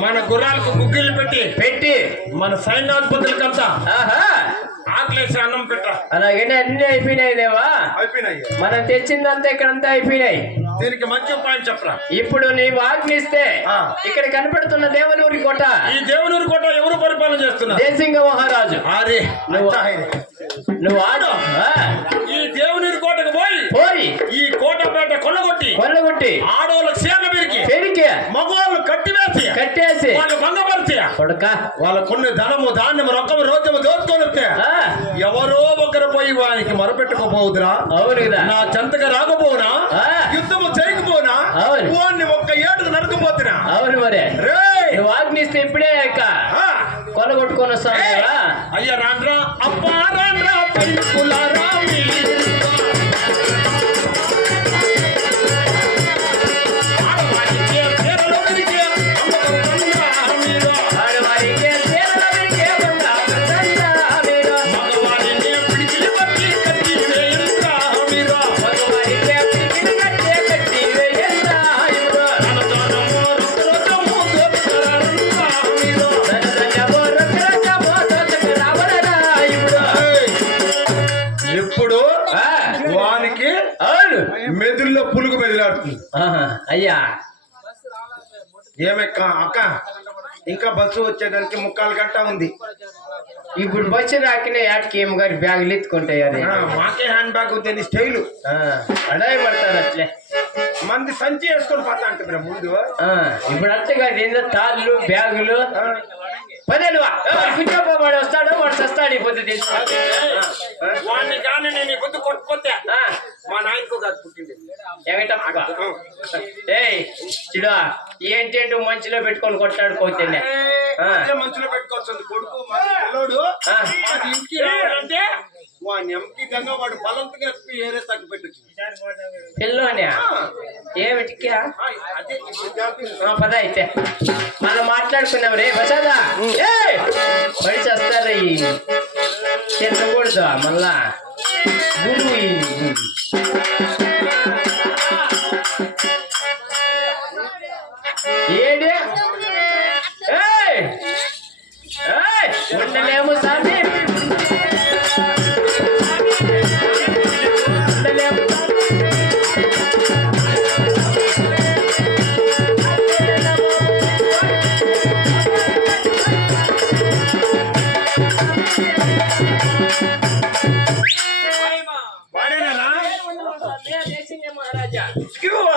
మన గుర్రాలకు గుగ్గిళ్ళు పెట్టి పెట్టి. మన సైన్యాధిపతులకంతా ఆహా. ఆకలేసి అన్నం పెట్ట. అలాగనే అన్ని అయిపోయినాయి దేవా అయిపోయినాయి. మనం తెచ్చిందంతా ఇక్కడంతా అయిపోయినాయి. దీనికి మంచి ఉపాయం చెప్పరా? ఇప్పుడు నీవు ఆజ్ఞిస్తే ఆ. ఇక్కడ కనపడుతున్న దేవునూరి కోట. ఈ దేవునూరు కోట ఎవరు పరిపాలన చేస్తున్నారు? దేశింగ మహారాజు. అరే నువ్వు నువ్వు ఆడు. కోటకు పోయి పోయి ఈ కోటపేట కొల్లగొట్టి కొల్లగొట్టి ఆడవాళ్ళకి సేన పెరిగి పెరిగి మగవాళ్ళు కట్టివేసి కట్టేసి వాళ్ళు భంగపరిచి కొడక వాళ్ళ కొన్ని ధనము ధాన్యము రొక్కము రోజము దోచుకొని వస్తే ఆ, ఎవరో ఒకరు పోయి వానికి మొరపెట్టుకోపోదురా అవును కదా నా చెంతగా రాకపోనా ఆ. యుద్ధము చేయకపోనా అవును. వాడిని ఒక్క ఏడుకు నరకపోతున్నా అవును మరి రే నువ్వు ఆజ్ఞిస్తే ఇప్పుడే ఇక కొల్లగొట్టుకొని వస్తావు కదా అయ్యా రాండ్రా అబ్బా రాండ్రా పైపులారా మీరు. వానికి మెదుల్లో పులుగు మెదిలాడుతుంది. అయ్యా. ఏమక్క అక్క ఇంకా బస్సు వచ్చేదానికి ముక్కాలు గంట ఉంది. ఇప్పుడు బస్సు రాకనే యాటికి ఏం గారి బ్యాగులు ఎత్తుకుంటాయి అది. మాకే హ్యాండ్ బ్యాగ్ ఉంది స్టైలు. ఆ, అడాయి పడతారు అట్లే. మంది సంచి వేసుకొని పోతా అంటే ముందు. ఇప్పుడు అట్టగా ఏందో తాళ్ళు బ్యాగులు. పదేలు కూర్చోపోవాడు వస్తాడు. వాడు సస్తాడు ఈ పొద్దు తీసి వాడిని కానీ నేను ఈ బుద్ధి కొట్టుకోతే మా నాయకు కాదు పుట్టింది. ఏయ్ చిడా ఏంటంటూ మంచిలో పెట్టుకొని కొట్టాడుకోతే అదే మంచులో పెట్టుకోవచ్చు కొడుకు పిల్లోడు. ఇంటికి రావాలంటే వాడిని ఎంకి గంగా వాడు బలంతగా ఎత్తి ఏరే తగ్గి పెట్టచ్చు. పిల్లోనే? ఏమిటికా పద అయితే. మనం మాట్లాడుకున్నాం రే ప్రసాదా! పడి తినకూడదు మళ్ళా గురువు ఏ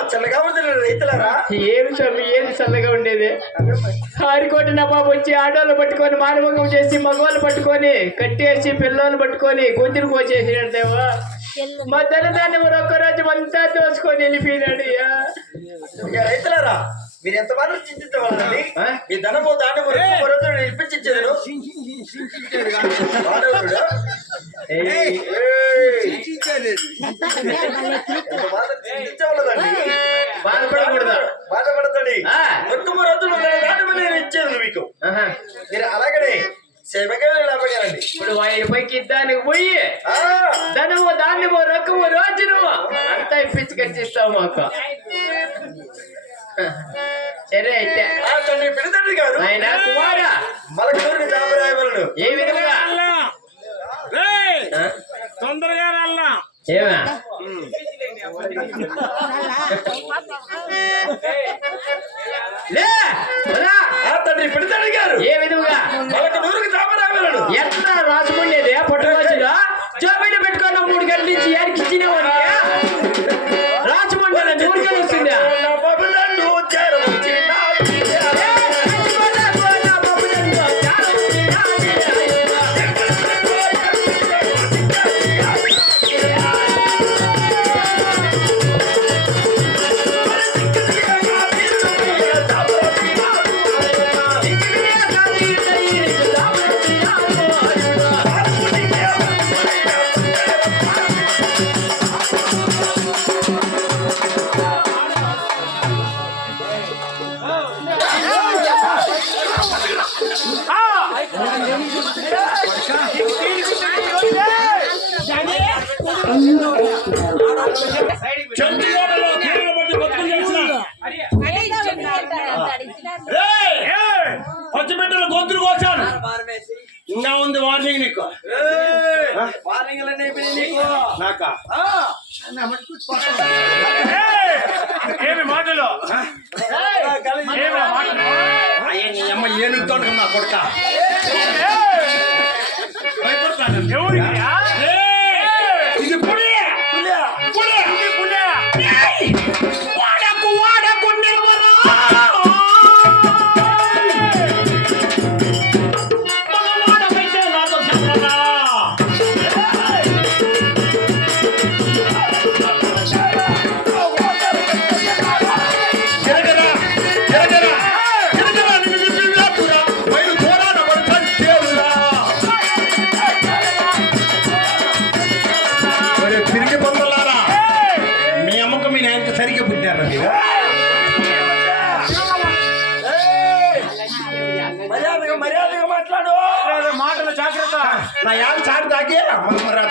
చల్లగా ఉంది రైతులరా ఏమి స్వామి ఏది చల్లగా ఉండేది హారికోట నవాబు వచ్చి ఆడవాళ్ళు పట్టుకొని మానవంగం చేసి మగవాళ్ళు పట్టుకొని కట్టేసి పిల్లలు పట్టుకొని గొంతులు కోసేసినాడు దేవా మా మరి ఒక్క రోజు అంతా దోచుకొని వెళ్ళిపోయినాడు. రైతులారా మీరు ఎంత మాత్రం చింతించవాలండి? మీ ధనము దానము నిలిపించేది మీరు అలాగనే ఇప్పుడు ఆయన పైకి దానికి పోయి ఆ, ధనము దాన్యము రకము రోజును అంతా ఇప్పించుకొచ్చిస్తావు మాకు. సరే అయితే. ఆ తండ్రి పెద్దతండ్రి గారు. ఆయన కుమారా. మలకూరుని దాబరాయవలను ఏ విధంగా? తొందరగా రాల్లా ఏమా? లే! ఏ విధంగా ఒకటి దాబరాయవలను చండీగఢలో కేరళ బట్టి బతుకులు చేసిన పచ్చిబిడ్డలు గొంతులు కోసాను ఇంకా ఉంది వార్నింగ్ నీకు వార్నింగ్ నాకా ఏమి మాటలు ಏನು ಕೊಡ್ಕ ಭಯಪಡ್ತಾನೆ ना यार चार दागे हैं मन मरा